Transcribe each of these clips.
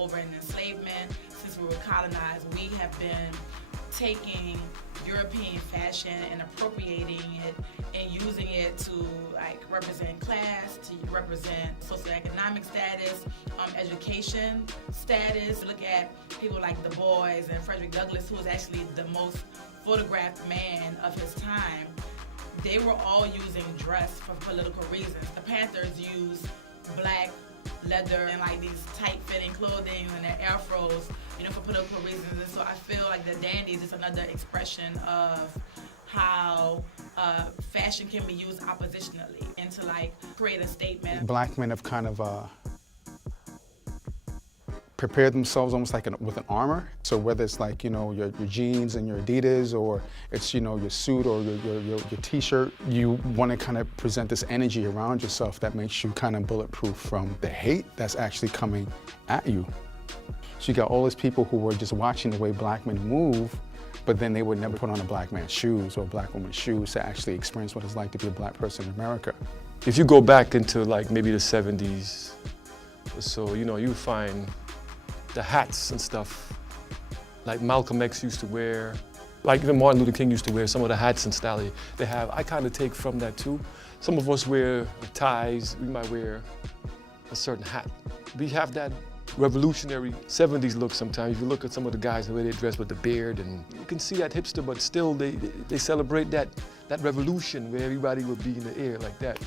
over in enslavement, since we were colonized, we have been taking European fashion and appropriating it and using it to like represent class, to represent socioeconomic status, education status. Look at people like Du Bois and Frederick Douglass, who was actually the most photographed man of his time. They were all using dress for political reasons. The Panthers used black leather and like these tight-fitting clothing and their afros, for political reasons. And so I feel like the dandies is another expression of how fashion can be used oppositionally and to like create a statement. Black men have kind of prepared themselves almost like with an armor. So whether it's like, your jeans and your Adidas, or it's, your suit or your t-shirt, you want to kind of present this energy around yourself that makes you kind of bulletproof from the hate that's actually coming at you. So you got all these people who were just watching the way black men move, but then they would never put on a black man's shoes or a black woman's shoes to actually experience what it's like to be a black person in America. If you go back into like maybe the 70s or so, you find the hats and stuff like Malcolm X used to wear, like even Martin Luther King used to wear some of the hats and style they have. I kind of take from that too. Some of us wear ties, we might wear a certain hat. We have that revolutionary 70s look sometimes. If you look at some of the guys, the way they dress with the beard, and you can see that hipster, but still they celebrate that revolution where everybody would be in the air like that.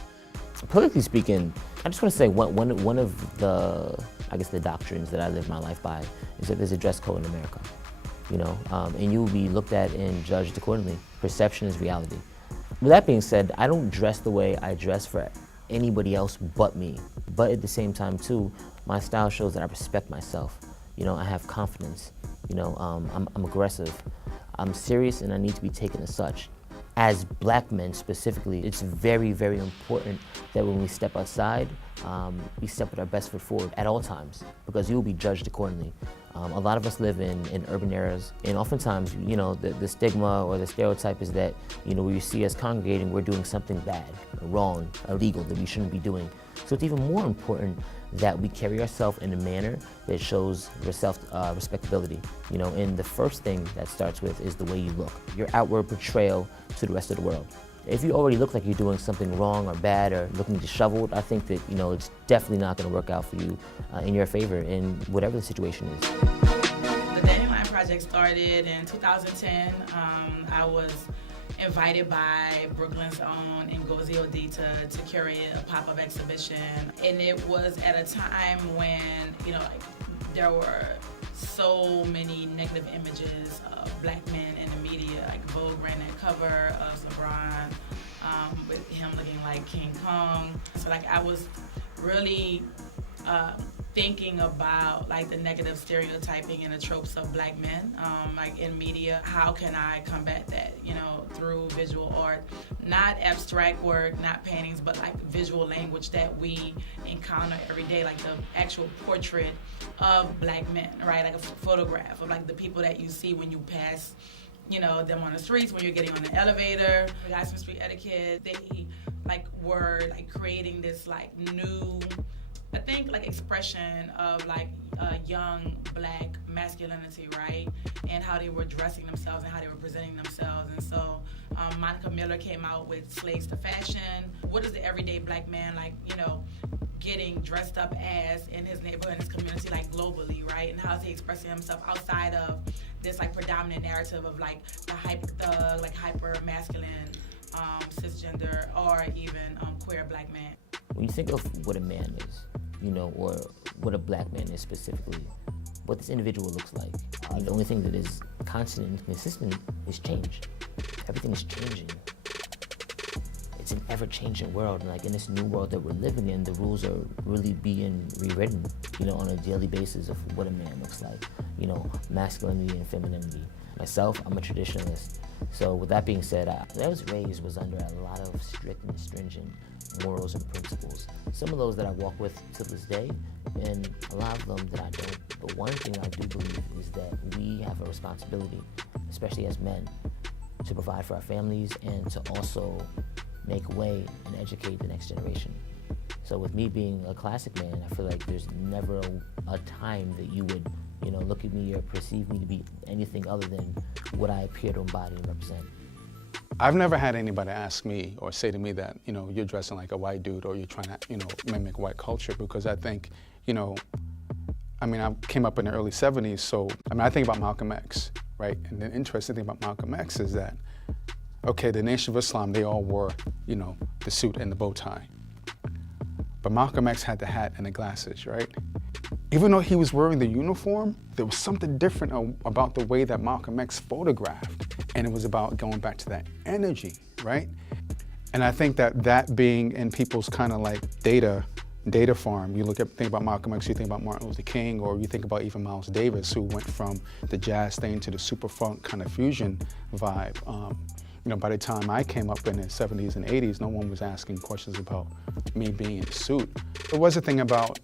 Politically speaking, I just want to say one of the, I guess, the doctrines that I live my life by is that there's a dress code in America, and you will be looked at and judged accordingly. Perception is reality. With that being said, I don't dress the way I dress for anybody else but me. But at the same time too, my style shows that I respect myself. I have confidence. I'm aggressive. I'm serious, and I need to be taken as such. As black men specifically, it's very, very important that when we step outside, we step with our best foot forward at all times, because you will be judged accordingly. A lot of us live in urban areas, and oftentimes, the stigma or the stereotype is that, where you see us congregating, we're doing something bad, wrong, illegal, that we shouldn't be doing. So it's even more important that we carry ourselves in a manner that shows respectability. And the first thing that starts with is the way you look, your outward portrayal to the rest of the world. If you already look like you're doing something wrong or bad or looking disheveled, I think that it's definitely not going to work out for you in your favor in whatever the situation is. The Dandelion Project started in 2010. I was invited by Brooklyn's own Ngozi Odita to curate a pop-up exhibition, and it was at a time when there were so many negative images of black men in the media. Like Vogue ran that cover of LeBron with him looking like King Kong. So I was really thinking about the negative stereotyping and the tropes of black men in media. How can I combat that, through visual art? Not abstract work, not paintings, but visual language that we encounter every day, like the actual portrait of black men, right? Like a photograph of the people that you see when you pass them on the streets, when you're getting on the elevator. The guys from Street Etiquette, they were creating this new, I think, expression of young black masculinity, right? And how they were dressing themselves and how they were presenting themselves. And so Monica Miller came out with Slaves to Fashion. What is the everyday black man getting dressed up as in his neighborhood, in his community, globally, right? And how is he expressing himself outside of this predominant narrative of the hyper thug, hyper masculine, cisgender, or even queer black man? When you think of what a man is, or what a black man is specifically, what this individual looks like, the only thing that is constant and consistent is change. Everything is changing. It's an ever-changing world, and in this new world that we're living in, the rules are really being rewritten, on a daily basis of what a man looks like, masculinity and femininity. Myself, I'm a traditionalist. So with that being said, I was raised under a lot of strict and stringent morals and principles. Some of those that I walk with to this day, and a lot of them that I don't. But one thing I do believe is that we have a responsibility, especially as men, to provide for our families and to also make way and educate the next generation. So with me being a classic man, I feel like there's never a time that you would, look at me or perceive me to be anything other than what I appear to embody and represent. I've never had anybody ask me or say to me that, you're dressing like a white dude or you're trying to, mimic white culture, because I think, I came up in the early 70s, so, I think about Malcolm X, right? And the interesting thing about Malcolm X is that, okay, the Nation of Islam, they all wore, the suit and the bow tie. But Malcolm X had the hat and the glasses, right? Even though he was wearing the uniform, there was something different about the way that Malcolm X photographed. And it was about going back to that energy, right? And I think that being in people's kind of like data farm, you think about Malcolm X, you think about Martin Luther King, or you think about even Miles Davis, who went from the jazz thing to the super funk kind of fusion vibe. By the time I came up in the 70s and 80s, no one was asking questions about me being in a suit. There was a thing about,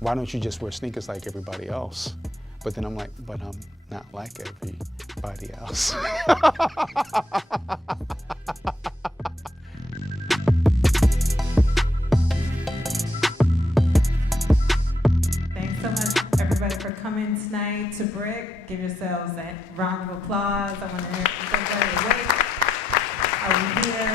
why don't you just wear sneakers like everybody else? But then I'm like, but I'm not like everybody else. Thanks so much, everybody, for coming tonight to Brick. Give yourselves a round of applause. I want to hear everybody awake. Are we here?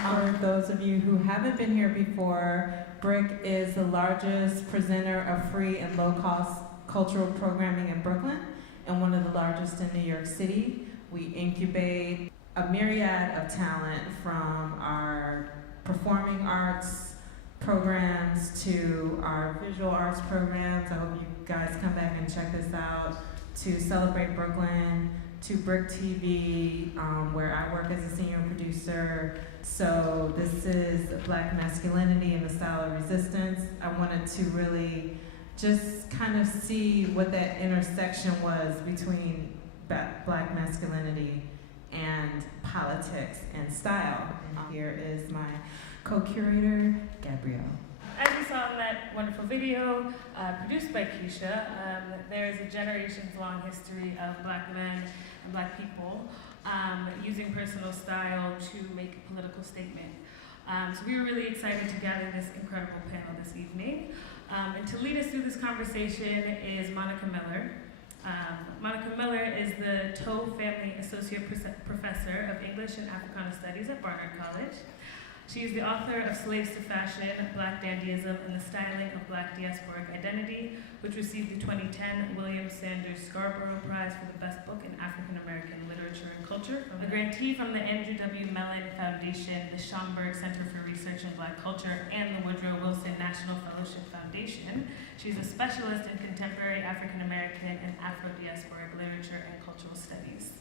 For those of you who haven't been here before, Brick is the largest presenter of free and low-cost cultural programming in Brooklyn and one of the largest in New York City. We incubate a myriad of talent, from our performing arts programs to our visual arts programs. I hope you guys come back and check this out. To Celebrate Brooklyn, to Brick TV, where I work as a senior producer. So this is Black Masculinity and the Style of Resistance. I wanted to really just kind of see what that intersection was between Black masculinity and politics and style. And here is my co-curator, Gabrielle. As you saw in that wonderful video produced by Kecia, there is a generations-long history of Black men and Black people using personal style to make a political statement. So we were really excited to gather this incredible panel this evening. And to lead us through this conversation is Monica Miller. Monica Miller is the Toe Family Associate Professor of English and Africana Studies at Barnard College. She is the author of Slaves to Fashion, Black Dandyism, and the Styling of Black Diasporic Identity, which received the 2010 William Sanders Scarborough Prize for the Best Book in African American Literature and Culture. A grantee from the Andrew W. Mellon Foundation, the Schomburg Center for Research in Black Culture, and the Woodrow Wilson National Fellowship Foundation. She's a specialist in contemporary African American and Afro-diasporic literature and cultural studies.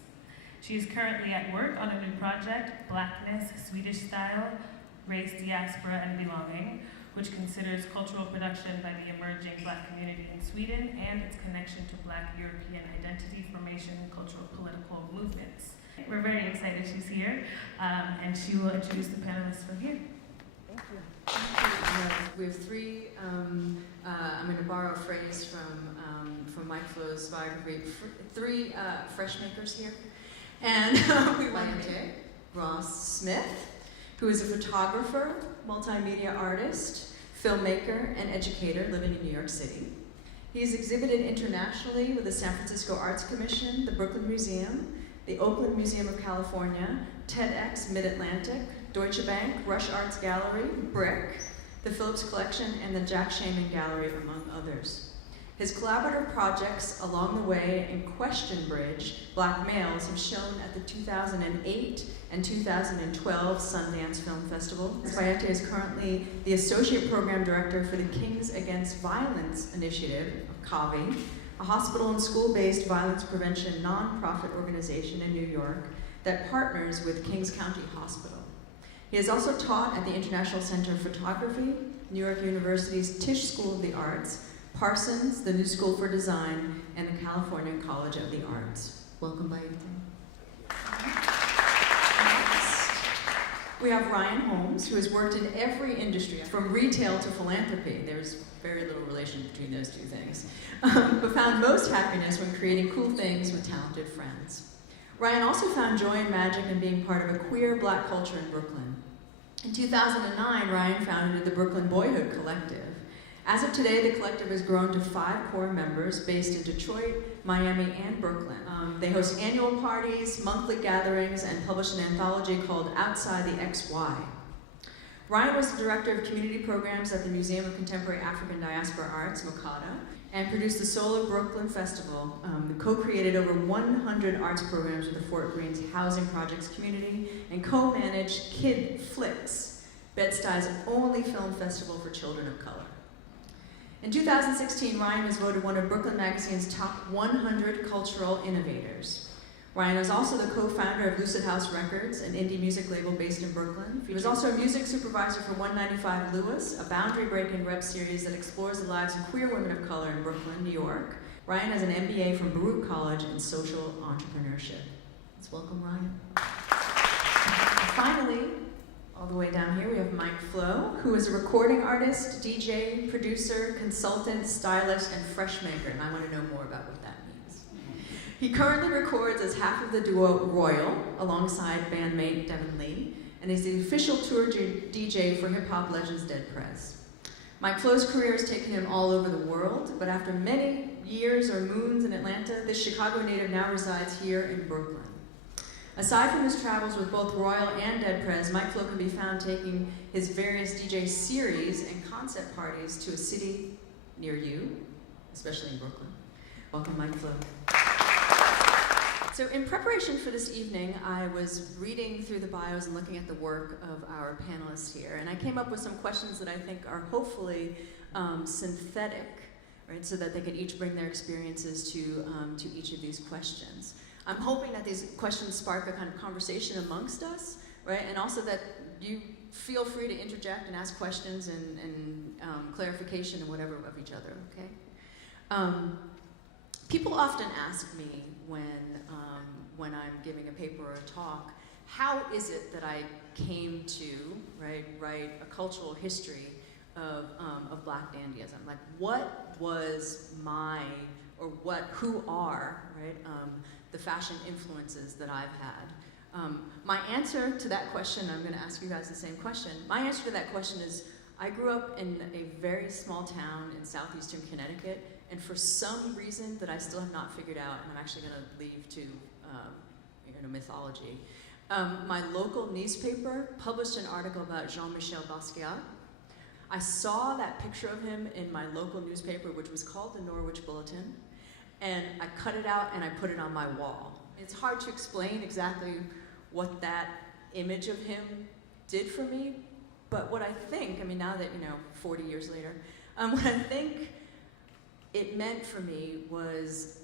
She is currently at work on a new project, Blackness, Swedish Style, Race, Diaspora, and Belonging, which considers cultural production by the emerging Black community in Sweden and its connection to Black European identity formation and cultural political movements. We're very excited she's here, and she will introduce the panelists from here. Thank you. We have three, I'm going to borrow a phrase from Mikeflo's biography, three fresh makers here. And we have Bayete Ross Smith, who is a photographer, multimedia artist, filmmaker, and educator living in New York City. He has exhibited internationally with the San Francisco Arts Commission, the Brooklyn Museum, the Oakland Museum of California, TEDx Mid-Atlantic, Deutsche Bank, Rush Arts Gallery, Brick, the Phillips Collection, and the Jack Shaman Gallery, among others. His collaborative projects along the way in Question Bridge, Black Males, have shown at the 2008 and 2012 Sundance Film Festival. Bayete is currently the Associate Program Director for the Kings Against Violence Initiative, CAVI, a hospital and school-based violence prevention nonprofit organization in New York that partners with Kings County Hospital. He has also taught at the International Center of Photography, New York University's Tisch School of the Arts, Parsons, the New School for Design, and the California College of the Arts. Welcome, Bayete. Next, we have Ryann Holmes, who has worked in every industry, from retail to philanthropy. There's very little relation between those two things, but found most happiness when creating cool things with talented friends. Ryann also found joy and magic in being part of a queer Black culture in Brooklyn. In 2009, Ryann founded the Brooklyn Boyhood Collective. As of today, the collective has grown to 5 core members based in Detroit, Miami, and Brooklyn. They host annual parties, monthly gatherings, and publish an anthology called Outside the XY. Ryann was the director of community programs at the Museum of Contemporary African Diaspora Arts, MOCADA, and produced the Soul of Brooklyn Festival, co-created over 100 arts programs with the Fort Greens Housing Projects community, and co-managed Kid Flicks, Bed-Stuy's only film festival for children of color. In 2016, Ryann was voted one of Brooklyn Magazine's top 100 cultural innovators. Ryann was also the co-founder of Lucid House Records, an indie music label based in Brooklyn. He was also a music supervisor for 195 Lewis, a boundary-breaking web series that explores the lives of queer women of color in Brooklyn, New York. Ryann has an MBA from Baruch College in social entrepreneurship. Let's welcome Ryann. Finally, all the way down here, we have Mikeflo, who is a recording artist, DJ, producer, consultant, stylist, and fresh maker, and I want to know more about what that means. He currently records as half of the duo Royal, alongside bandmate Devin Lee, and is the official tour DJ for hip-hop legends Dead Prez. Mikeflo's career has taken him all over the world, but after many years or moons in Atlanta, this Chicago native now resides here in Brooklyn. Aside from his travels with both Royal and Dead Prez, Mikeflo can be found taking his various DJ series and concept parties to a city near you, especially in Brooklyn. Welcome, Mikeflo. So in preparation for this evening, I was reading through the bios and looking at the work of our panelists here, and I came up with some questions that I think are hopefully synthetic, right, so that they could each bring their experiences to each of these questions. I'm hoping that these questions spark a kind of conversation amongst us, right? And also that you feel free to interject and ask questions and clarification and whatever of each other, okay? People often ask me when I'm giving a paper or a talk, how is it that I came to write a cultural history of Black dandyism? Like, what was who are, right? The fashion influences that I've had. My answer to that question, I'm going to ask you guys the same question. My answer to that question is, I grew up in a very small town in southeastern Connecticut, and for some reason that I still have not figured out, and I'm actually going to leave to mythology, my local newspaper published an article about Jean-Michel Basquiat. I saw that picture of him in my local newspaper, which was called the Norwich Bulletin, and I cut it out and I put it on my wall. It's hard to explain exactly what that image of him did for me, but what I think, I mean, now that, 40 years later, what I think it meant for me was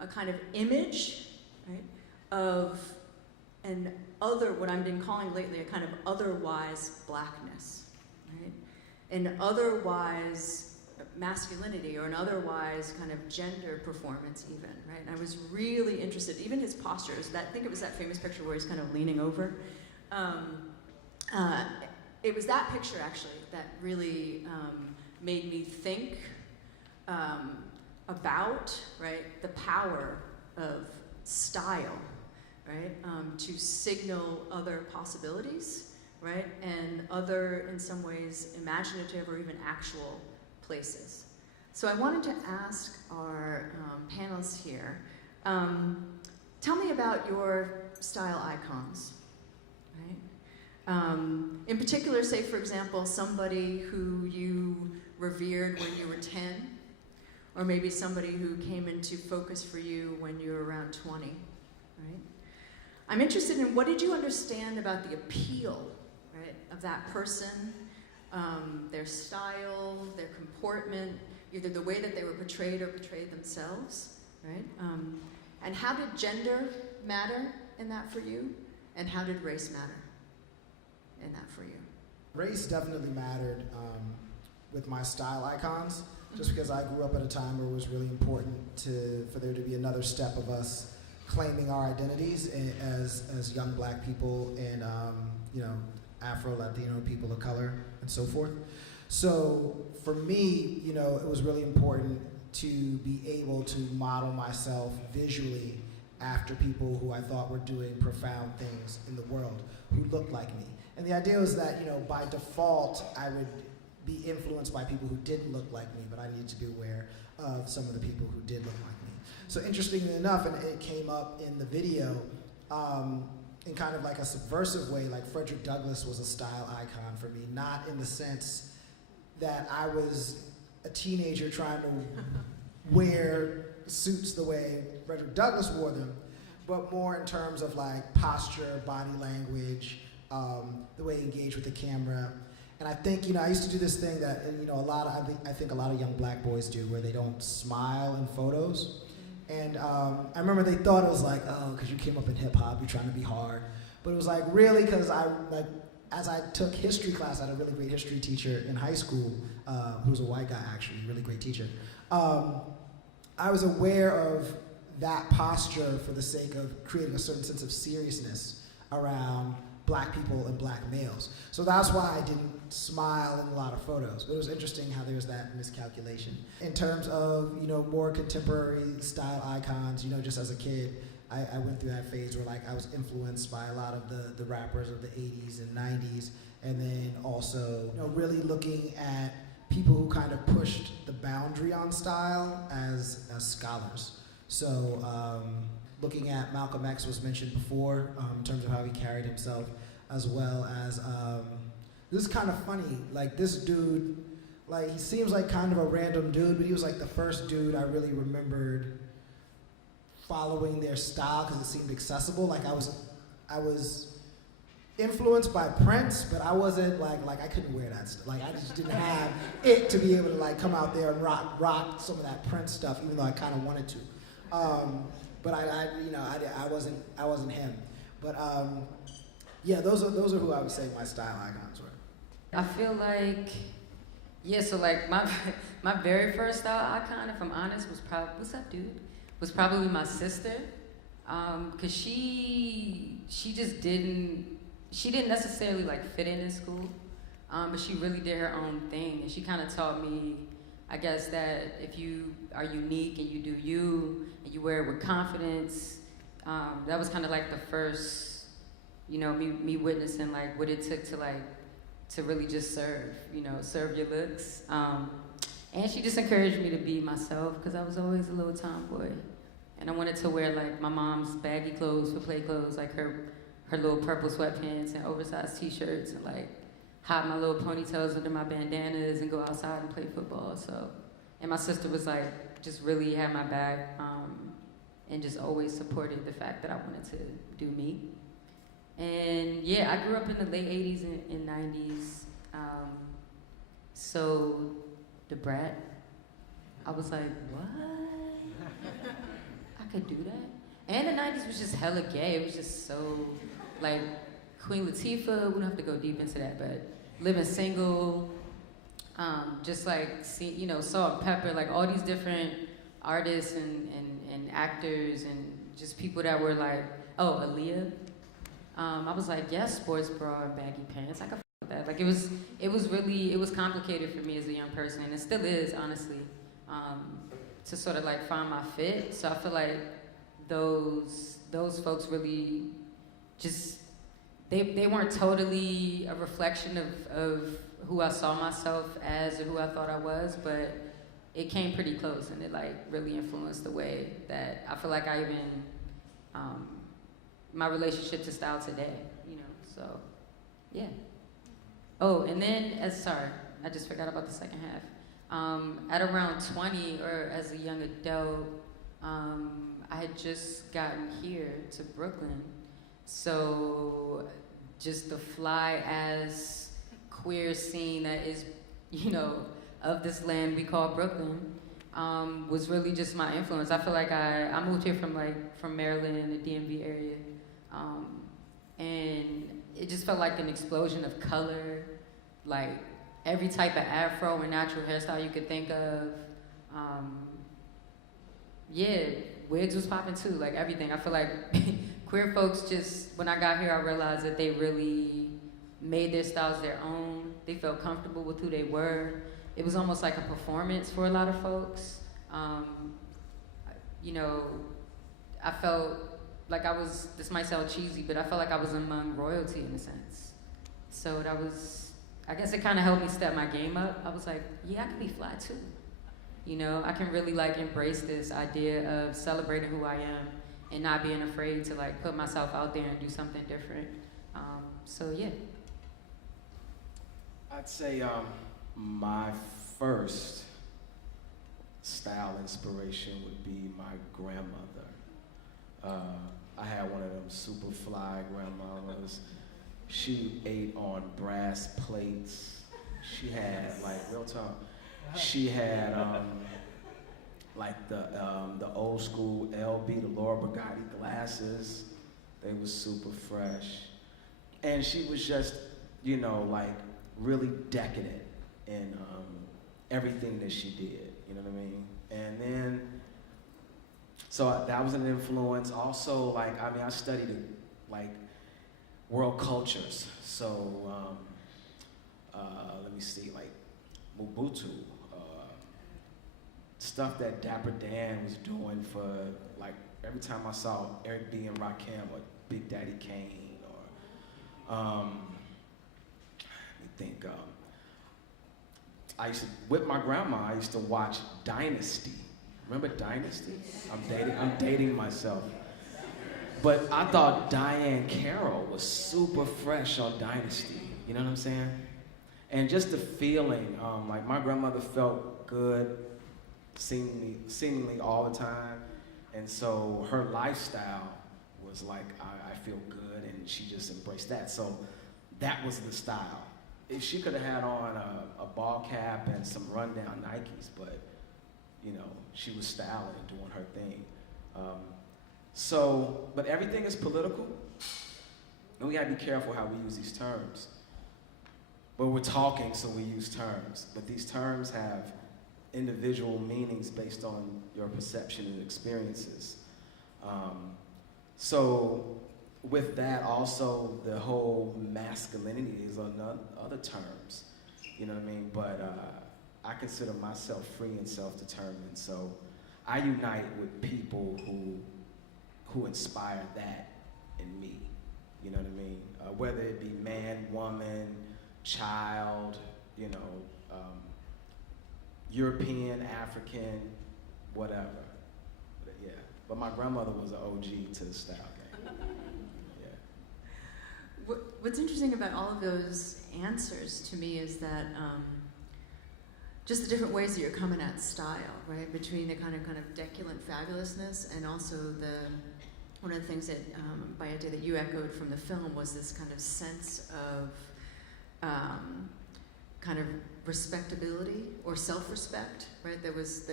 a kind of image, right, of what I've been calling lately a kind of otherwise blackness, right? An otherwise masculinity, or an otherwise kind of gender performance even, right? And I was really interested, even his postures, I think it was that famous picture where he's kind of leaning over. It was that picture actually that really made me think about, right, the power of style, right, to signal other possibilities, right, and other, in some ways, imaginative or even actual places. So I wanted to ask our panelists here, tell me about your style icons, right? In particular, say for example, somebody who you revered when you were 10, or maybe somebody who came into focus for you when you were around 20, right? I'm interested in, what did you understand about the appeal, right, of that person, their style, their comportment, either the way that they were portrayed or portrayed themselves, right? And how did gender matter in that for you? And how did race matter in that for you? Race definitely mattered with my style icons, just because I grew up at a time where it was really important for there to be another step of us claiming our identities as young Black people and Afro-Latino people of color and so forth. So for me, it was really important to be able to model myself visually after people who I thought were doing profound things in the world who looked like me. And the idea was that, by default, I would be influenced by people who didn't look like me, but I needed to be aware of some of the people who did look like me. So interestingly enough, and it came up in the video, in kind of like a subversive way, like Frederick Douglass was a style icon for me, not in the sense that I was a teenager trying to wear suits the way Frederick Douglass wore them, but more in terms of like posture, body language, the way he engaged with the camera. And I think, I used to do this thing that, I think a lot of young black boys do, where they don't smile in photos. And I remember they thought it was like, oh, because you came up in hip hop, you're trying to be hard. But it was like, really, because as I took history class, I had a really great history teacher in high school, who was a white guy actually, really great teacher. I was aware of that posture for the sake of creating a certain sense of seriousness around black people and black males. So that's why I didn't smile in a lot of photos. But it was interesting how there was that miscalculation. In terms of, more contemporary style icons, just as a kid, I went through that phase where I was influenced by a lot of the rappers of the 80s and 90s, and then also, really looking at people who kind of pushed the boundary on style as scholars. So looking at Malcolm X was mentioned before, in terms of how he carried himself, as well as, this is kind of funny, this dude, he seems like kind of a random dude, but he was the first dude I really remembered following their style because it seemed accessible. I was influenced by Prince, but I wasn't I couldn't wear that stuff. I just didn't have it to be able to come out there and rock some of that Prince stuff, even though I kind of wanted to. But I wasn't him. But yeah, those are who I would say my style icons were. I feel like, so my very first style icon, if I'm honest, was probably, what's up, dude? Was probably my sister, cause she just didn't necessarily fit in school, but she really did her own thing, and she kind of taught me, I guess, that if you are unique and you do you, and you wear it with confidence, that was kind of the first, me witnessing what it took to really just serve your looks. And she just encouraged me to be myself, because I was always a little tomboy. And I wanted to wear my mom's baggy clothes for play clothes, her little purple sweatpants and oversized t-shirts, and hide my little ponytails under my bandanas and go outside and play football. So, and my sister was just really had my back, and just always supported the fact that I wanted to do me. And yeah, I grew up in the late 80s and 90s. So the brat, I was like, what? I could do that? And the 90s was just hella gay. It was just so, Queen Latifah, we don't have to go deep into that, but Living Single, just Salt and Pepper, all these different artists and actors and just people that were Aaliyah. I was yes, sports bra and baggy pants. I could f that. It was complicated for me as a young person, and it still is, honestly, to sort of find my fit. So I feel those folks really just, they weren't totally a reflection of who I saw myself as or who I thought I was, but it came pretty close, and it really influenced the way that I feel I even, my relationship to style today, so, yeah. Oh, and then, sorry, I just forgot about the second half. At around 20, or as a young adult, I had just gotten here to Brooklyn, so just the fly-ass queer scene that is, of this land we call Brooklyn, was really just my influence. I feel I moved here from Maryland, the DMV area, and it just felt like an explosion of color, every type of afro and natural hairstyle you could think of. Yeah, wigs was popping too, everything. I feel queer folks just, when I got here, I realized that they really made their styles their own. They felt comfortable with who they were. It was almost like a performance for a lot of folks. I felt like I was, this might sound cheesy, but I felt like I was among royalty in a sense. So that was, I guess it kind of helped me step my game up. I was like, yeah, I can be fly too. You know, I can really like embrace this idea of celebrating who I am and not being afraid to like put myself out there and do something different. So yeah. I'd say my first style inspiration would be my grandmother. I had one of them super fly grandmothers. She ate on brass plates. She had, like, real talk, she had like the old school LB, the Laura Brigatti glasses. They was super fresh. And she was just, you know, like really decadent in everything that she did, you know what I mean? And then, so that was an influence. Also, like, I mean, I studied like world cultures. So, let me see, like Mobutu, stuff that Dapper Dan was doing for, like, every time I saw Eric B. and Rakim or Big Daddy Kane, or, let me think, I used to, with my grandma, I used to watch Dynasty. Remember Dynasty? I'm dating myself. But I thought Diane Carroll was super fresh on Dynasty, you know what I'm saying? And just the feeling, like my grandmother felt good seemingly all the time. And so her lifestyle was like, I feel good, and she just embraced that. So that was the style. If she could have had on a ball cap and some rundown Nikes, but you know, she was styling and doing her thing. But everything is political, and we gotta be careful how we use these terms. But we're talking, so we use terms. But these terms have individual meanings based on your perception and experiences. So with that, also the whole masculinity is on other terms, you know what I mean? But I consider myself free and self-determined. So I unite with people who inspire that in me, you know what I mean? Whether it be man, woman, child, you know, European, African, whatever. But yeah, but my grandmother was an OG to the style game. Yeah. What's interesting about all of those answers to me is that just the different ways that you're coming at style, right? Between the kind of deculent fabulousness and also one of the things that Bayete, that you echoed from the film, was this kind of sense of kind of respectability or self-respect, right? That was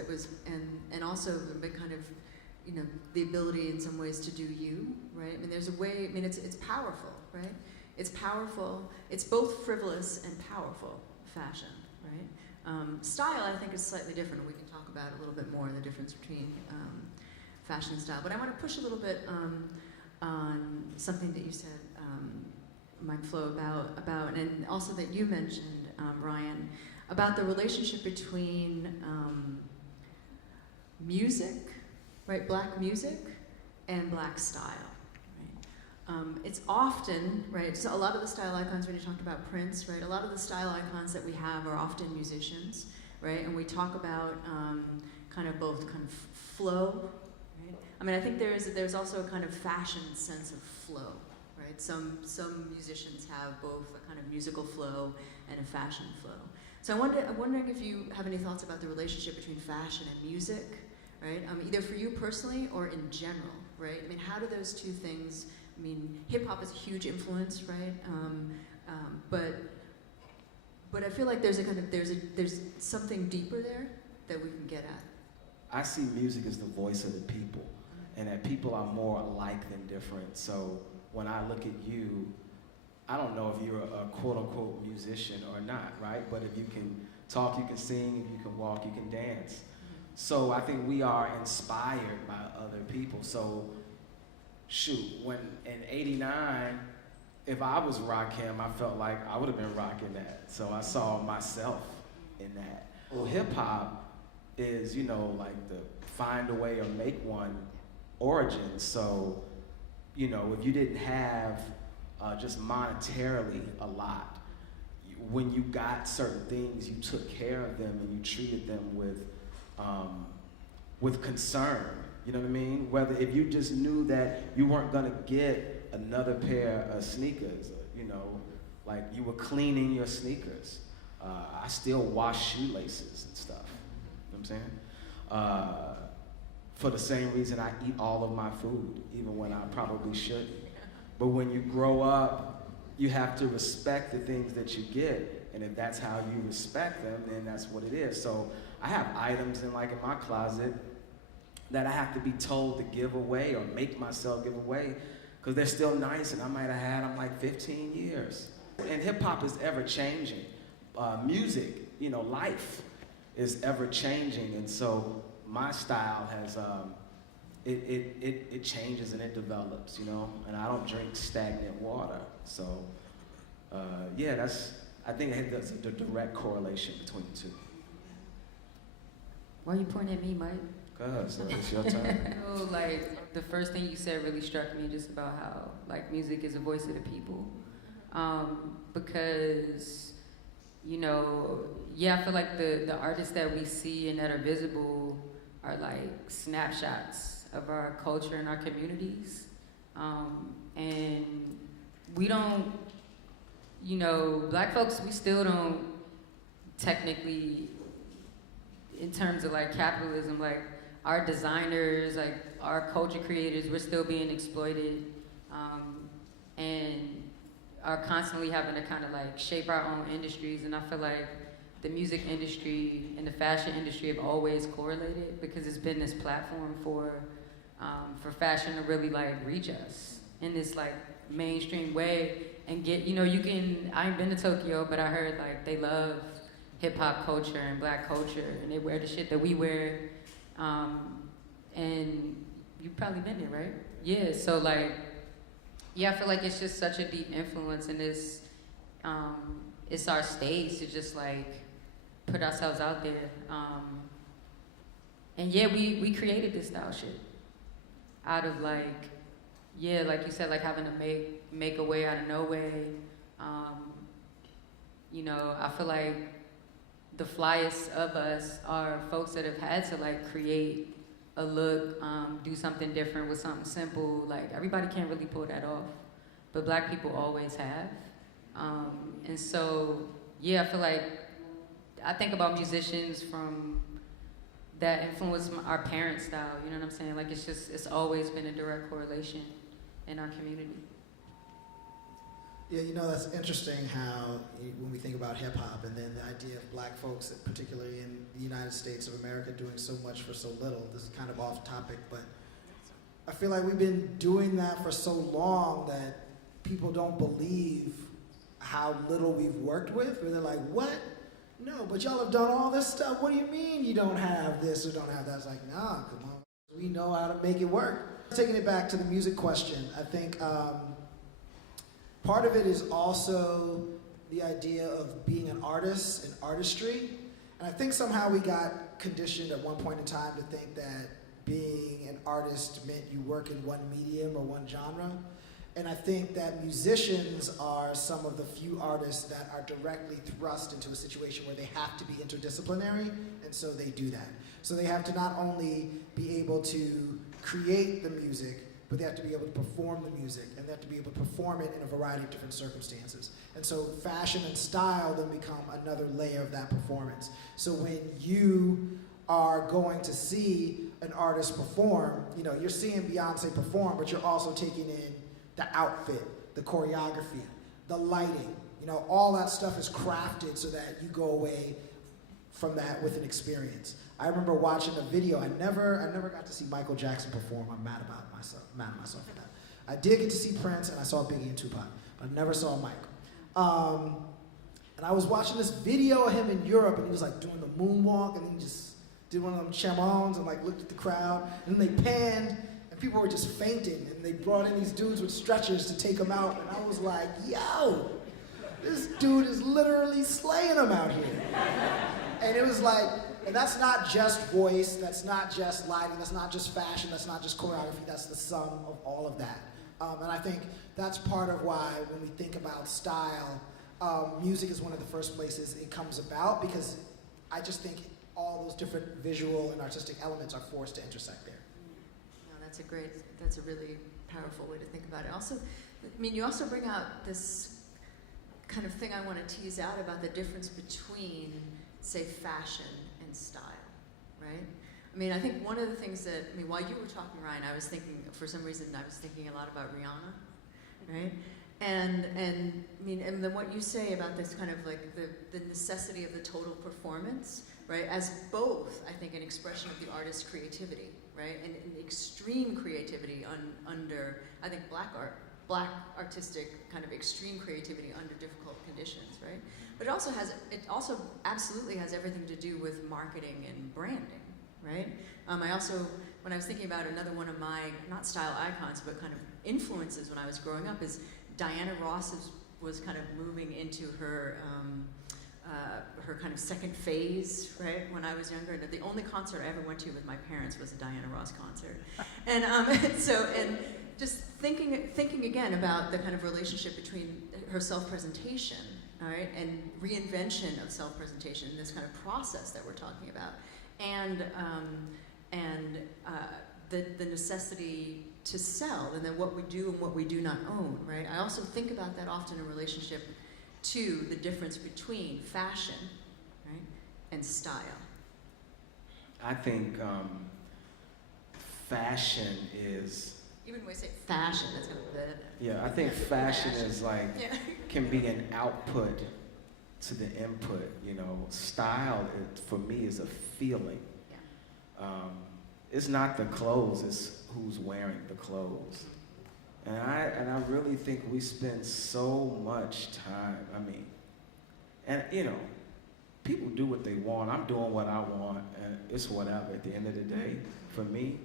and also the kind of, you know, the ability in some ways to do you, right? I mean, there's a way. I mean, it's powerful, right? It's powerful. It's both frivolous and powerful fashion, right? Style, I think, is slightly different. We can talk about a little bit more the difference between fashion and style. But I want to push a little bit on something that you said, Mikeflo, about, and also that you mentioned, Ryann, about the relationship between music, right, black music, and black style. Right? It's often, right, so a lot of the style icons, when you talked about Prince, right, a lot of the style icons that we have are often musicians, right, and we talk about kind of both kind of flow, right? I mean, I think there's also a kind of fashion sense of flow, right? Some musicians have both a kind of musical flow and a fashion flow. So I'm wondering if you have any thoughts about the relationship between fashion and music, right? Either for you personally or in general, right? I mean, how do those two things? I mean, hip hop is a huge influence, right? But I feel like there's something deeper there that we can get at. I see music as the voice of the people, and that people are more alike than different. So when I look at you, I don't know if you're a quote-unquote musician or not, right? But if you can talk, you can sing, if you can walk, you can dance. So I think we are inspired by other people. So shoot, when in '89, if I was Rakim, I felt like I would have been rocking that. So I saw myself in that. Well, hip hop is, you know, like the find a way or make one origins. So, you know, if you didn't have just monetarily a lot, when you got certain things, you took care of them and you treated them with concern. You know what I mean? Whether if you just knew that you weren't gonna get another pair of sneakers, you know, like you were cleaning your sneakers. I still wash shoelaces and stuff. You know what I'm saying? For the same reason I eat all of my food, even when I probably shouldn't. But when you grow up, you have to respect the things that you get, and if that's how you respect them, then that's what it is. So I have items in my closet that I have to be told to give away or make myself give away because they're still nice and I might have had them like 15 years. And hip hop is ever changing. Music, you know, life is ever changing, and so my style has, it changes and it develops, you know, and I don't drink stagnant water. So, yeah, I think there's a direct correlation between the two. Why are you pointing at me, Mike? Cause it's your turn. Oh, like the first thing you said really struck me, just about how like music is a voice of the people, because, you know, yeah, I feel like the artists that we see and that are visible are like snapshots of our culture and our communities, and we don't, you know, Black folks, we still don't technically, in terms of like capitalism, like our designers, like our culture creators, we're still being exploited, and are constantly having to kind of like shape our own industries. And I feel like the music industry and the fashion industry have always correlated because it's been this platform for fashion to really like reach us in this like mainstream way and get, you know, you can, I ain't been to Tokyo, but I heard like they love hip hop culture and Black culture and they wear the shit that we wear. And you've probably been there, right? Yeah, so like, yeah, I feel like it's just such a deep influence, and it's our stage to just like put ourselves out there. And yeah, we created this style shit out of like, yeah, like you said, like having to make a way out of no way. You know, I feel like the flyest of us are folks that have had to like create a look, do something different with something simple. Like everybody can't really pull that off, but Black people always have. And so, yeah, I feel like, I think about musicians from that influence our parents' style, you know what I'm saying? Like it's always been a direct correlation in our community. Yeah, you know, that's interesting how when we think about hip hop and then the idea of Black folks, particularly in the United States of America, doing so much for so little. This is kind of off topic, but I feel like we've been doing that for so long that people don't believe how little we've worked with. Where they're like, what? No, but y'all have done all this stuff. What do you mean you don't have this or don't have that? It's like, nah, come on. We know how to make it work. Taking it back to the music question, I think part of it is also the idea of being an artist and artistry. And I think somehow we got conditioned at one point in time to think that being an artist meant you work in one medium or one genre. And I think that musicians are some of the few artists that are directly thrust into a situation where they have to be interdisciplinary, and so they do that. So they have to not only be able to create the music, but they have to be able to perform the music, and they have to be able to perform it in a variety of different circumstances. And so fashion and style then become another layer of that performance. So when you are going to see an artist perform, you know, you're seeing Beyonce perform, but you're also taking in the outfit, the choreography, the lighting, you know, all that stuff is crafted so that you go away from that with an experience. I remember watching a video. I never got to see Michael Jackson perform. I'm mad at myself for that. I did get to see Prince, and I saw Biggie and Tupac, but I never saw Michael. And I was watching this video of him in Europe, and he was like doing the moonwalk, and then he just did one of them chamons and like looked at the crowd, and then they panned, and people were just fainting, and they brought in these dudes with stretchers to take them out, and I was like, yo, this dude is literally slaying them out here. And it was like, And that's not just voice, that's not just lighting, that's not just fashion, that's not just choreography, that's the sum of all of that. And I think that's part of why when we think about style, music is one of the first places it comes about, because I just think all those different visual and artistic elements are forced to intersect there. No, that's a really powerful way to think about it. Also, I mean, you also bring out this kind of thing I want to tease out about the difference between, say, fashion and style, right? I mean, I think one of the things that, I mean, while you were talking, Ryan, I was thinking, for some reason, I was thinking a lot about Rihanna, right? And I mean, and then what you say about this kind of like the necessity of the total performance, right? As both, I think, an expression of the artist's creativity, right? And extreme creativity under, I think, black artistic kind of extreme creativity under difficult conditions, right? But it also absolutely has everything to do with marketing and branding, right? I also, when I was thinking about another one of my, not style icons, but kind of influences when I was growing up, is Diana Ross was kind of moving into her kind of second phase, right, when I was younger. The only concert I ever went to with my parents was a Diana Ross concert. And and just thinking again about the kind of relationship between her self-presentation, all right, and reinvention of self-presentation, this kind of process that we're talking about, and the necessity to sell, and then what we do and what we do not own, right? I also think about that often in relationship to the difference between fashion, right, and style. I think fashion is... Even when we say fashion, that's kind of... Yeah, I think fashion is like, can be an output to the input, you know. Style, for me, is a feeling. Yeah. It's not the clothes, it's who's wearing the clothes. And I really think we spend so much time, I mean, and you know, people do what they want. I'm doing what I want, and it's whatever at the end of the day for me.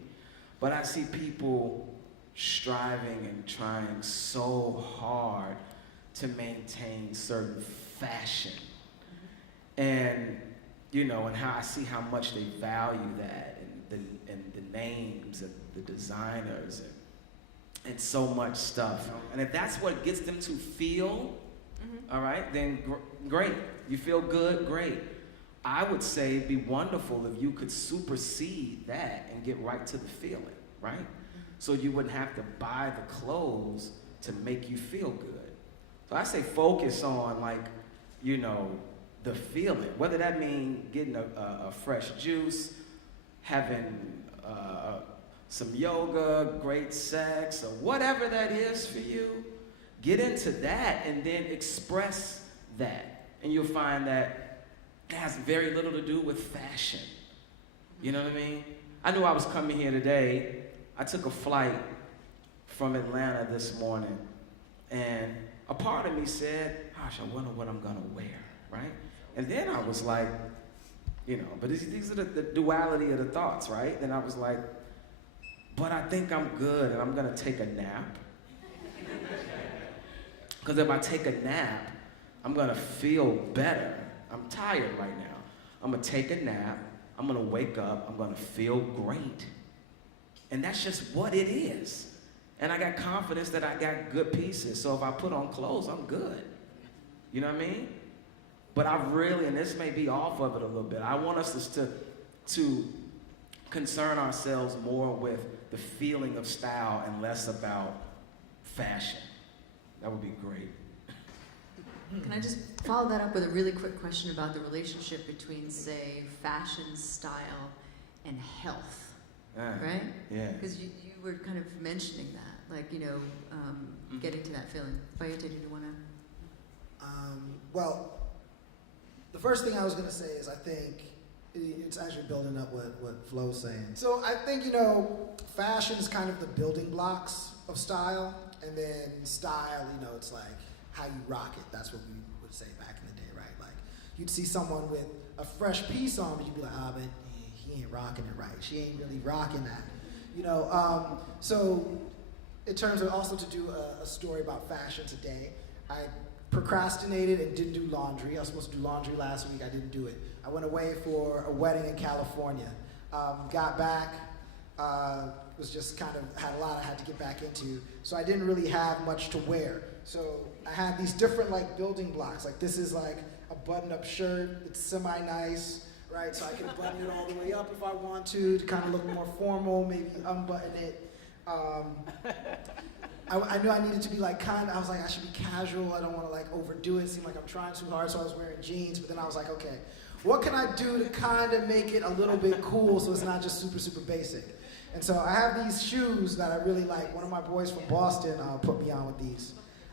But I see people striving and trying so hard to maintain certain fashion. And, you know, and how I see how much they value that, and the names and the designers and so much stuff. And if that's what gets them to feel, all right, then great. You feel good, great. I would say it'd be wonderful if you could supersede that and get right to the feeling, right? So you wouldn't have to buy the clothes to make you feel good. So I say focus on, like, you know, the feeling, whether that means getting a fresh juice, having some yoga, great sex, or whatever that is for you. Get into that and then express that. And you'll find that it has very little to do with fashion. You know what I mean? I knew I was coming here today. I took a flight from Atlanta this morning, and a part of me said, gosh, I wonder what I'm gonna wear, right? And then I was like, you know, but these are the duality of the thoughts, right? Then I was like, but I think I'm good, and I'm gonna take a nap. Because if I take a nap, I'm gonna feel better. I'm tired right now. I'm gonna take a nap, I'm gonna wake up, I'm gonna feel great. And that's just what it is. And I got confidence that I got good pieces, so if I put on clothes, I'm good. You know what I mean? But I really, and this may be off of it a little bit, I want us to concern ourselves more with the feeling of style and less about fashion. That would be great. Can I just follow that up with a really quick question about the relationship between, say, fashion, style, and health, right? Yeah. Because you were kind of mentioning that, like, you know, getting to that feeling. Bayete, did you want to? Well, the first thing I was going to say is I think it's actually building up what Flo's saying. So I think, you know, fashion is kind of the building blocks of style, and then style, you know, it's like how you rock it. That's what we would say back in the day, right? Like, you'd see someone with a fresh piece on, but you'd be like, but he ain't rocking it right. She ain't really rocking that. You know, so in terms of also to do a story about fashion today, I procrastinated and didn't do laundry. I was supposed to do laundry last week. I didn't do it. I went away for a wedding in California. Got back, was just kind of, had a lot I had to get back into. So I didn't really have much to wear. So I had these different like building blocks. Like this is like a button-up shirt. It's semi-nice, right? So I can button it all the way up if I want to kind of look more formal, maybe unbutton it. I knew I needed to be like I was like, I should be casual. I don't want to like overdo it. Seem like I'm trying too hard. So I was wearing jeans, but then I was like, okay, what can I do to kind of make it a little bit cool so it's not just super, super basic? And so I have these shoes that I really like. One of my boys from Boston put me on with these.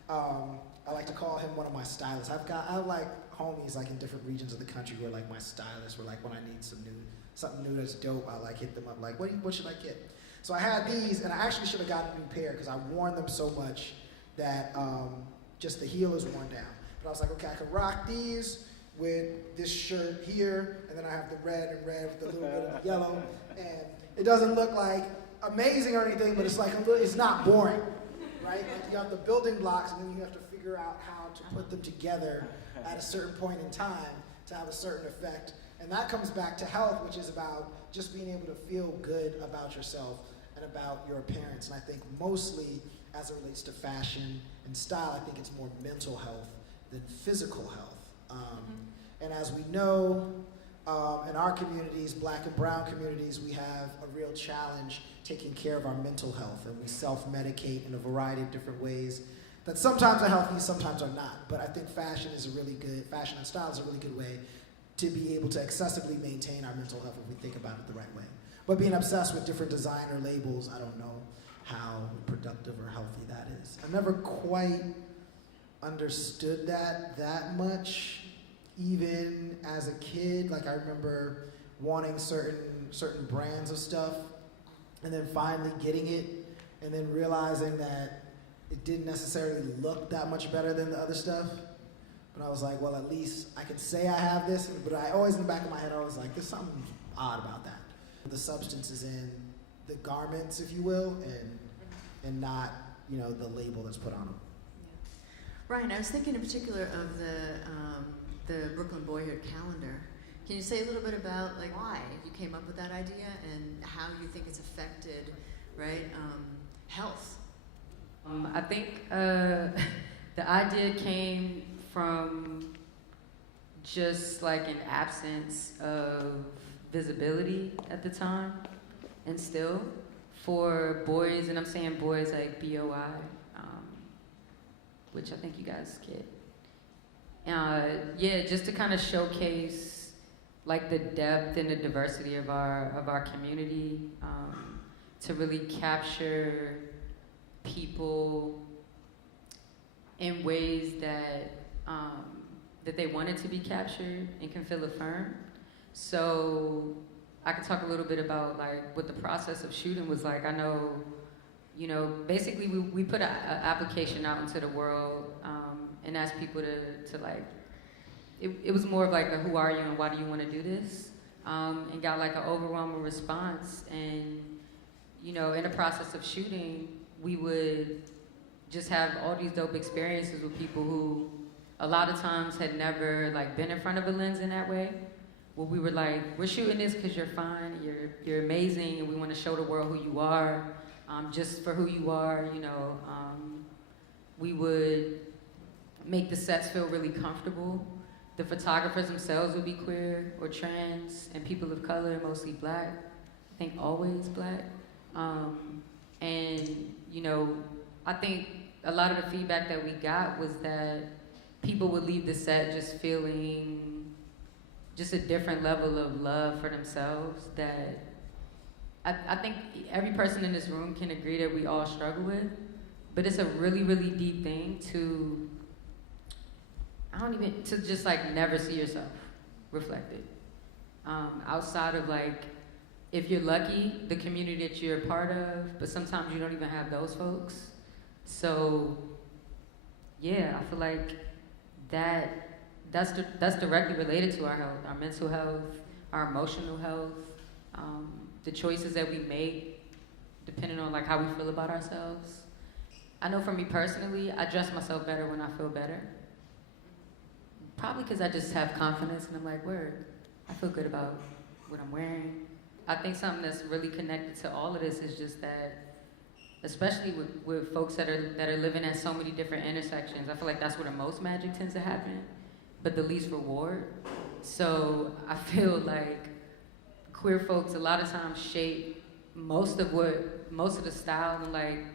I like to call him one of my stylists. I have like homies like in different regions of the country who are like my stylists, where like when I need something new that's dope, I like hit them up like, what should I get? So I had these, and I actually should have gotten a new pair because I've worn them so much that just the heel is worn down. But I was like, okay, I can rock these with this shirt here, and then I have the red and red with a little bit of yellow, and it doesn't look like amazing or anything, but it's like it's not boring, right? Like you have the building blocks, and then you have to figure out how to put them together at a certain point in time to have a certain effect. And that comes back to health, which is about just being able to feel good about yourself and about your appearance. And I think mostly as it relates to fashion and style, I think it's more mental health than physical health. And as we know, in our communities, Black and brown communities, we have a real challenge taking care of our mental health, and we self-medicate in a variety of different ways that sometimes are healthy, sometimes are not. But I think fashion and style is a really good way to be able to excessively maintain our mental health if we think about it the right way. But being obsessed with different designer labels, I don't know how productive or healthy that is. I never quite understood that much, even as a kid. Like I remember wanting certain brands of stuff, and then finally getting it, and then realizing that it didn't necessarily look that much better than the other stuff. But I was like, well, at least I can say I have this, but I always in the back of my head, I was like, there's something odd about that. The substance is in the garments, if you will, and not, the label that's put on them. Yeah. Ryan, I was thinking in particular of the Brooklyn Boyhood calendar. Can you say a little bit about like why you came up with that idea and how you think it's affected, right, health? I think the idea came from just like an absence of visibility at the time, and still for boys, and I'm saying boys like BOI, which I think you guys get. Yeah, just to kind of showcase like the depth and the diversity of our community, to really capture people in ways that they wanted to be captured and can feel affirmed. So I could talk a little bit about like what the process of shooting was like. I know, basically we put an application out into the world and asked people to like, it was more of like a who are you and why do you want to do this? And got like an overwhelming response. And, in the process of shooting, we would just have all these dope experiences with people who a lot of times had never like been in front of a lens in that way. Where we were like, we're shooting this because you're fine, you're amazing, and we want to show the world who you are, just for who you are, We would make the sets feel really comfortable. The photographers themselves would be queer or trans and people of color, mostly Black. I think always Black. And, I think a lot of the feedback that we got was that people would leave the set just feeling just a different level of love for themselves that I think every person in this room can agree that we all struggle with, but it's a really, really deep thing to just like never see yourself reflected. Outside of like, if you're lucky, the community that you're a part of, but sometimes you don't even have those folks. So yeah, I feel like that's directly related to our health, our mental health, our emotional health, the choices that we make depending on like how we feel about ourselves. I know for me personally, I dress myself better when I feel better. probably because I just have confidence and I'm like, word, I feel good about what I'm wearing. I think something that's really connected to all of this is just that, especially with folks that are living at so many different intersections, I feel like that's where the most magic tends to happen, but the least reward. So I feel like queer folks a lot of times shape most of the style and like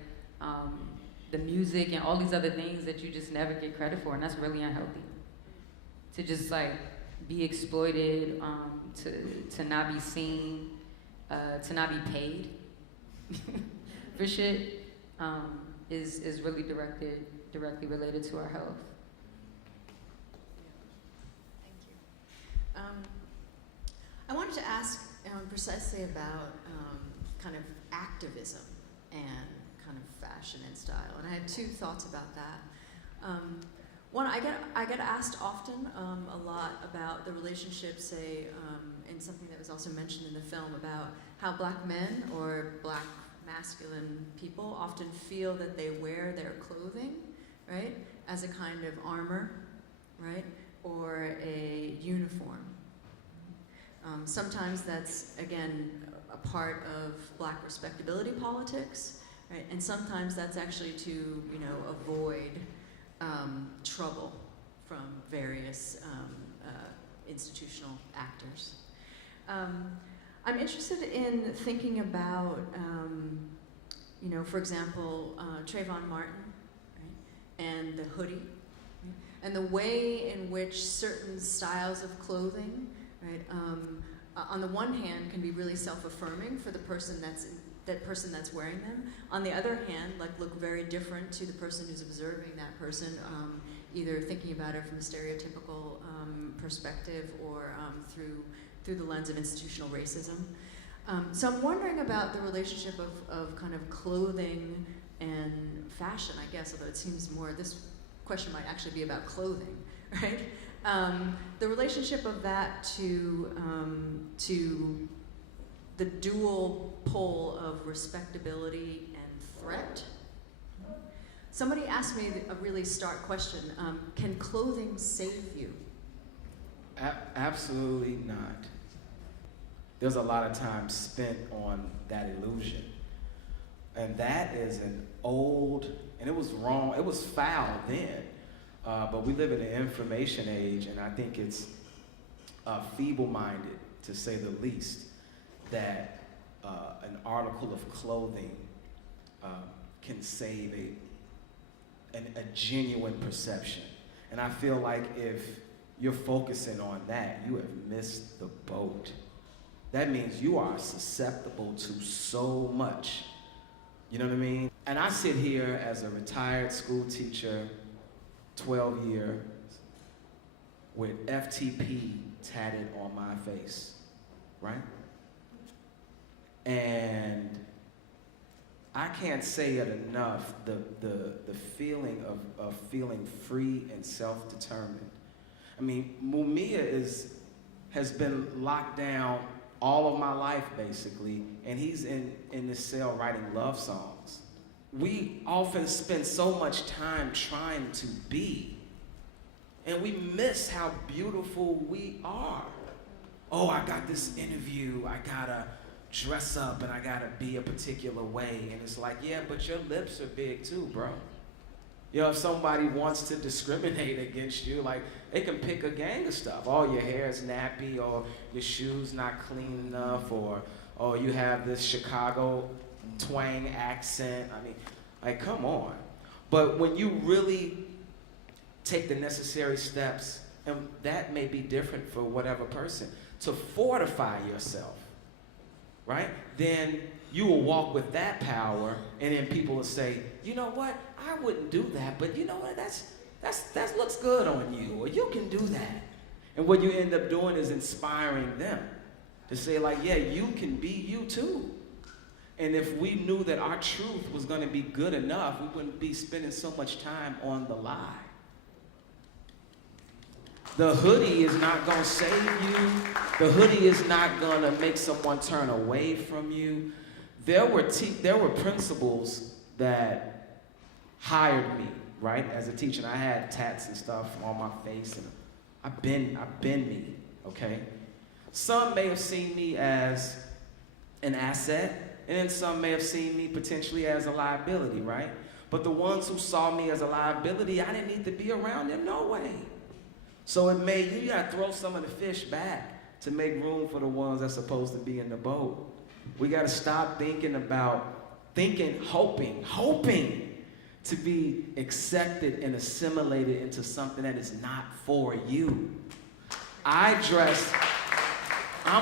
the music and all these other things that you just never get credit for, and that's really unhealthy. To just like be exploited, to not be seen, to not be paid for shit is really directly related to our health. Thank you. I wanted to ask precisely about kind of activism and kind of fashion and style, and I had two thoughts about that. One, I get asked often a lot about the relationship, say, in something that was also mentioned in the film, about how black men or black masculine people often feel that they wear their clothing, right, as a kind of armor, right, or a uniform. Sometimes that's, again, a part of black respectability politics, right, and sometimes that's actually to, you know, avoid trouble from various institutional actors. I'm interested in thinking about, you know, for example, Trayvon Martin, right, and the hoodie, right, and the way in which certain styles of clothing, right, on the one hand can be really self-affirming for the person that's wearing them. On the other hand, like look very different to the person who's observing that person, either thinking about it from a stereotypical perspective or through the lens of institutional racism. So I'm wondering about the relationship of kind of clothing and fashion, I guess, although it seems more, this question might actually be about clothing, right? The relationship of that to the dual pole of respectability and threat. Somebody asked me a really stark question, can clothing save you? Absolutely not. There's a lot of time spent on that illusion. And that is an old, and it was wrong, it was foul then. But we live in an information age, and I think it's feeble-minded, to say the least, that an article of clothing can save a genuine perception. And I feel like if you're focusing on that, you have missed the boat. That means you are susceptible to so much. You know what I mean? And I sit here as a retired school teacher, 12 years, with FTP tatted on my face, right? And I can't say it enough, the feeling of feeling free and self-determined. I mean, Mumia has been locked down all of my life, basically, and he's in this cell writing love songs. We often spend so much time trying to be, and we miss how beautiful we are. Oh, I got this interview, I gotta dress up and I gotta be a particular way. And it's like, yeah, but your lips are big too, bro. You know, if somebody wants to discriminate against you, like, they can pick a gang of stuff. Oh, your hair is nappy, or your shoes not clean enough, or oh, you have this Chicago twang accent. I mean, like, come on. But when you really take the necessary steps, and that may be different for whatever person, to fortify yourself, right? Then you will walk with that power, and then people will say, you know what, I wouldn't do that, but you know what, that looks good on you, or you can do that. And what you end up doing is inspiring them to say, like, yeah, you can be you too. And if we knew that our truth was gonna be good enough, we wouldn't be spending so much time on the lie. The hoodie is not gonna save you. The hoodie is not gonna make someone turn away from you. There were principals that hired me, right, as a teacher. And I had tats and stuff on my face and I've been me, okay? Some may have seen me as an asset, and then some may have seen me potentially as a liability, right? But the ones who saw me as a liability, I didn't need to be around them, no way. So you gotta throw some of the fish back to make room for the ones that's supposed to be in the boat. We gotta stop hoping to be accepted and assimilated into something that is not for you. I'm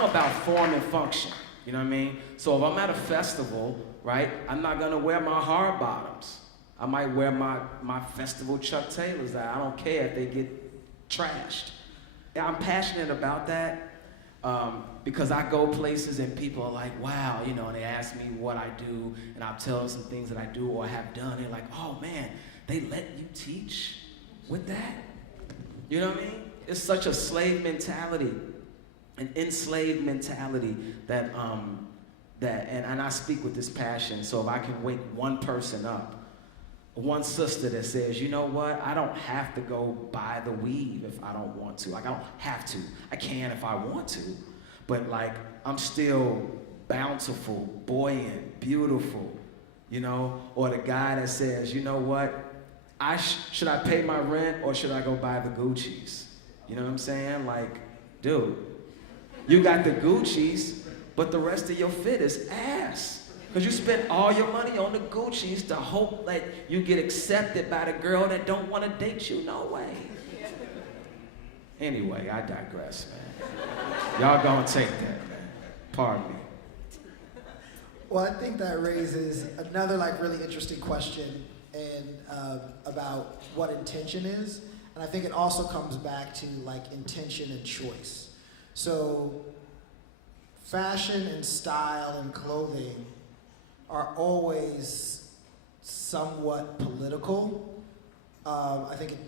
about form and function, you know what I mean? So if I'm at a festival, right, I'm not gonna wear my hard bottoms. I might wear my festival Chuck Taylors. I don't care if they get trashed. I'm passionate about that because I go places and people are like, wow, you know, and they ask me what I do, and I'll tell them some things that I do or have done. They're like, oh man, they let you teach with that? You know what I mean? It's such a slave mentality, an enslaved mentality that and I speak with this passion. So if I can wake one person up, one sister that says, you know what, I don't have to go buy the weave if I don't want to. Like, I don't have to. I can if I want to. But like, I'm still bountiful, buoyant, beautiful, you know? Or the guy that says, you know what, should I pay my rent or should I go buy the Gucci's? You know what I'm saying? Like, dude, you got the Gucci's, but the rest of your fit is ass. Because you spent all your money on the Gucci's to hope that you get accepted by the girl that don't want to date you. No way. Anyway, I digress, man. Y'all gonna take that, man. Pardon me. Well, I think that raises another really interesting question and about what intention is. And I think it also comes back to intention and choice. So fashion and style and clothing are always somewhat political. I think it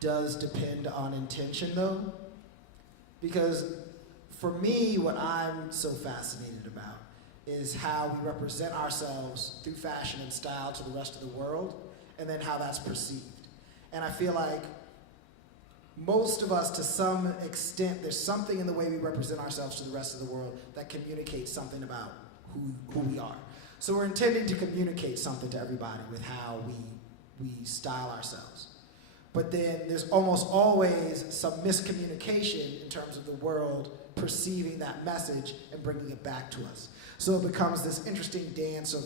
does depend on intention though, because for me, what I'm so fascinated about is how we represent ourselves through fashion and style to the rest of the world, and then how that's perceived. And I feel like most of us, to some extent, there's something in the way we represent ourselves to the rest of the world that communicates something about who we are. So we're intending to communicate something to everybody with how we style ourselves. But then there's almost always some miscommunication in terms of the world perceiving that message and bringing it back to us. So it becomes this interesting dance of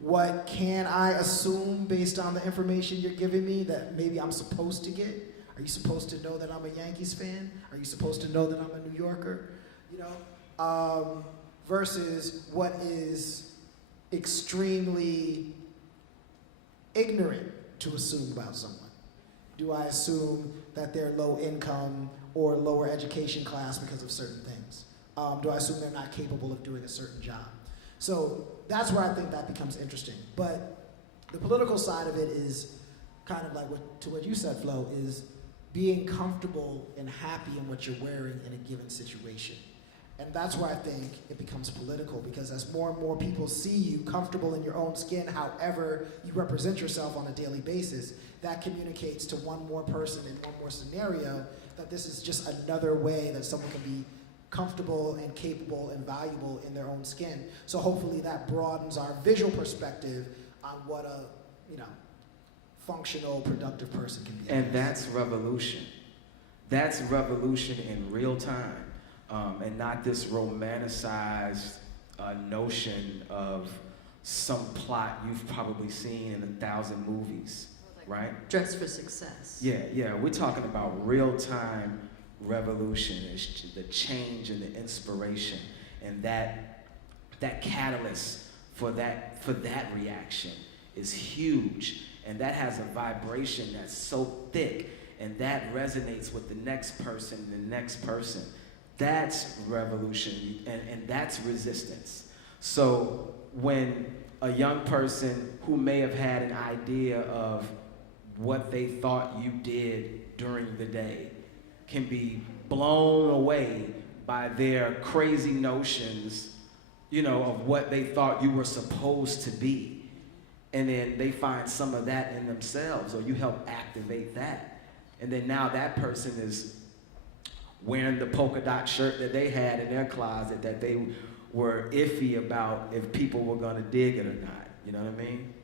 what can I assume based on the information you're giving me that maybe I'm supposed to get? Are you supposed to know that I'm a Yankees fan? Are you supposed to know that I'm a New Yorker? You know, versus what is extremely ignorant to assume about someone. Do I assume that they're low income or lower education class because of certain things? Do I assume they're not capable of doing a certain job? So that's where I think that becomes interesting. But the political side of it is kind of what you said, Flo, is being comfortable and happy in what you're wearing in a given situation. And that's where I think it becomes political, because as more and more people see you comfortable in your own skin, however you represent yourself on a daily basis, that communicates to one more person in one more scenario that this is just another way that someone can be comfortable and capable and valuable in their own skin. So hopefully that broadens our visual perspective on what a, functional, productive person can be. And that's revolution. That's revolution in real time. And not this romanticized notion of some plot you've probably seen in 1,000 movies, right? Dress for success. Yeah, we're talking about real-time revolution, the change and the inspiration, and that catalyst for that reaction is huge, and that has a vibration that's so thick, and that resonates with the next person and the next person. That's revolution, and that's resistance. So when a young person who may have had an idea of what they thought you did during the day can be blown away by their crazy notions, of what they thought you were supposed to be. And then they find some of that in themselves, or you help activate that. And then now that person is wearing the polka dot shirt that they had in their closet that they were iffy about if people were gonna dig it or not. You know what I mean?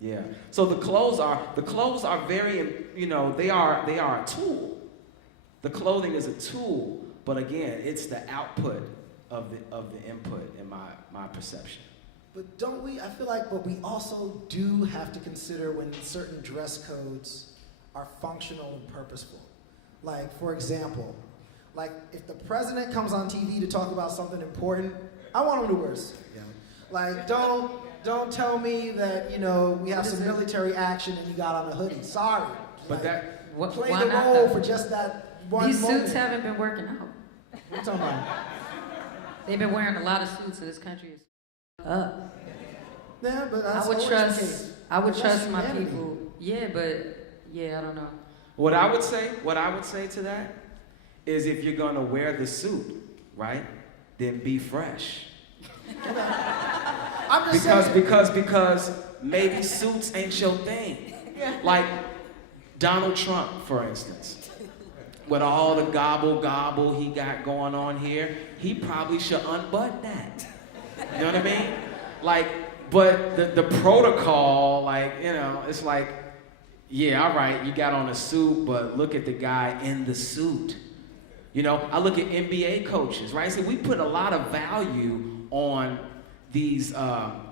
Yeah. So the clothes are very, you know, they are a tool. The clothing is a tool, but again, it's the output of the input in my perception. But don't we, I feel like, but we also do have to consider when certain dress codes are functional and purposeful. Like, for example, like if the president comes on TV to talk about something important, I want him to wear a suit. You know? Like, don't tell me that, you know, we have some military action and you got on a hoodie. Sorry. But like, play the role for just that one These moment. suits haven't been working out. What are you talking about? They've been wearing a lot of suits in this country. Up. Yeah, but that's I would always trust. the case. I would That's trust my humanity. people. Yeah, but yeah, I don't know. What I would say to that is if you're gonna wear the suit, right, then be fresh. I'm just saying. Because maybe suits ain't your thing. Like Donald Trump, for instance. With all the gobble he got going on here, he probably should unbutton that. You know what I mean? Like, but the protocol, like, you know, it's like, yeah, all right, you got on a suit, but look at the guy in the suit. You know, I look at NBA coaches, right? So we put a lot of value on these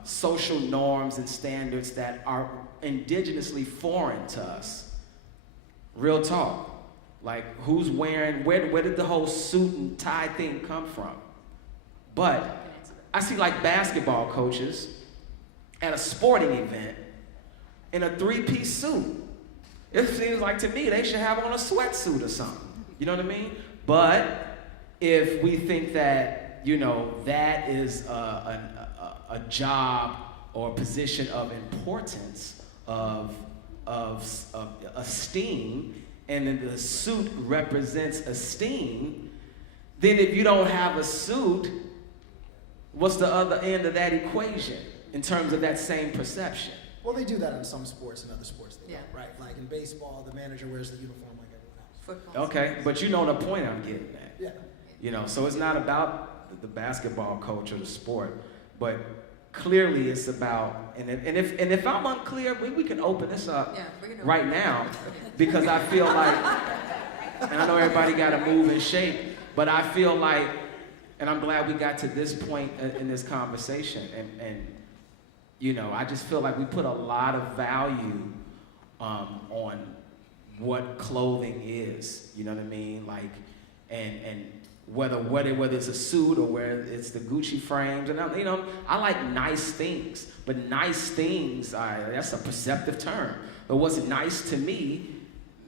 social norms and standards that are indigenously foreign to us. Real talk. Like, who's wearing, where did the whole suit and tie thing come from? But I see like basketball coaches at a sporting event in a three-piece suit. It seems like to me they should have on a sweatsuit or something. You know what I mean? But if we think that, you know, that is a job or a position of importance, of esteem, and then the suit represents esteem, then if you don't have a suit, what's the other end of that equation in terms of that same perception? Well, they do that in some sports and other sports they Yeah. don't, right? Like in baseball, the manager wears the uniform like everyone else. Football. Okay, but you know the point I'm getting at. Yeah. You know, so it's not about the basketball coach or the sport, but clearly it's about, and if I'm unclear, we can open this up Yeah, we can open right it. now, because I feel like, and I know everybody got to move and shape, but I feel like, and I'm glad we got to this point in this conversation, and you know, I just feel like we put a lot of value on what clothing is, you know what I mean? Like, and whether it's a suit or whether it's the Gucci frames, and you know, I like nice things, but nice things, that's a perceptive term. But what's nice to me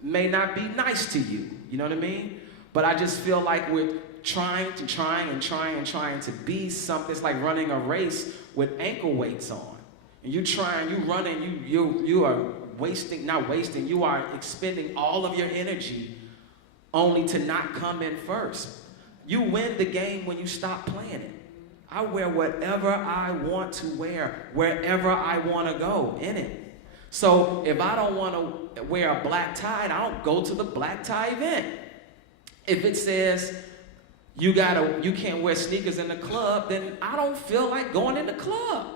may not be nice to you, you know what I mean? But I just feel like we're trying to be something. It's like running a race with ankle weights on. And you run and you are you are expending all of your energy only to not come in first. You win the game when you stop playing it. I wear whatever I want to wear, wherever I want to go in it. So if I don't want to wear a black tie, I don't go to the black tie event. If it says you can't wear sneakers in the club, then I don't feel like going in the club.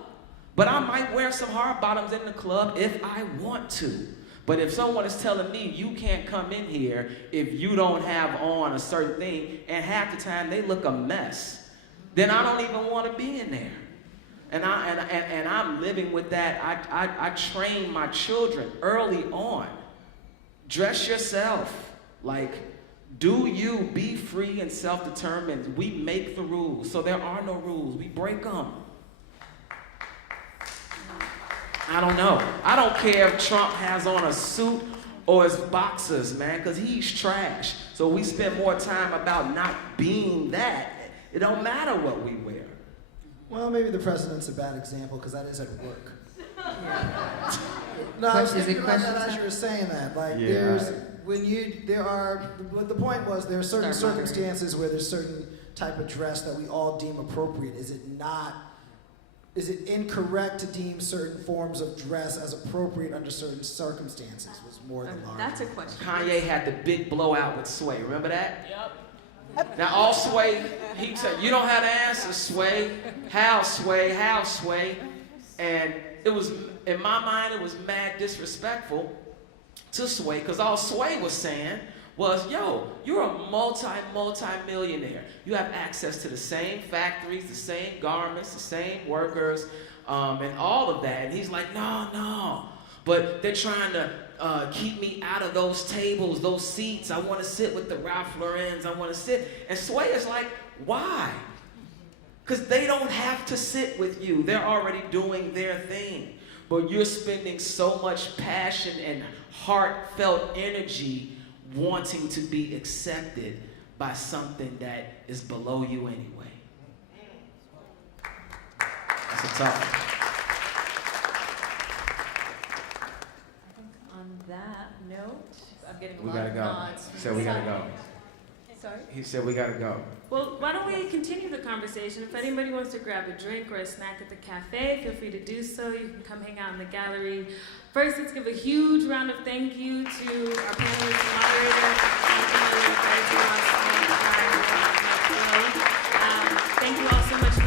But I might wear some hard bottoms in the club if I want to. But if someone is telling me you can't come in here if you don't have on a certain thing, and half the time they look a mess, then I don't even want to be in there. And I'm living with that. I train my children early on. Dress yourself. Like, do you, be free and self-determined. We make the rules. So there are no rules. We break them. I don't know. I don't care if Trump has on a suit or his boxers, man, because he's trash. So we spend more time about not being that. It don't matter what we wear. Well, maybe the president's a bad example because that is at work. No, I was thinking about that as you were saying that. Like, the point was there are certain circumstances where there's certain type of dress that we all deem appropriate. Is it incorrect to deem certain forms of dress as appropriate under certain circumstances? Was more the larger. That's a question. Kanye had the big blowout with Sway. Remember that? Yep. Now all Sway, he said, you don't have the answer, Sway. How, Sway? How, Sway? And it was, in my mind, it was mad disrespectful to Sway, because all Sway was saying was, yo, you're a multi-millionaire. You have access to the same factories, the same garments, the same workers, and all of that. And he's like, no. But they're trying to keep me out of those tables, those seats. I want to sit with the Ralph Laurens. I want to sit. And Sway is like, why? Because they don't have to sit with you. They're already doing their thing. But you're spending so much passion and heartfelt energy wanting to be accepted by something that is below you anyway. That's a tough one. On that note, I'm getting a We lot gotta of go. nods. He said we gotta go. Sorry? He said we gotta go. Well, why don't we continue the conversation? If anybody wants to grab a drink or a snack at the cafe, feel free to do so. You can come hang out in the gallery. First, let's give a huge round of thank you to our panelists and moderators, Bayete Ross Smith, Ryann Holmes, Mikeflo. Thank you all so much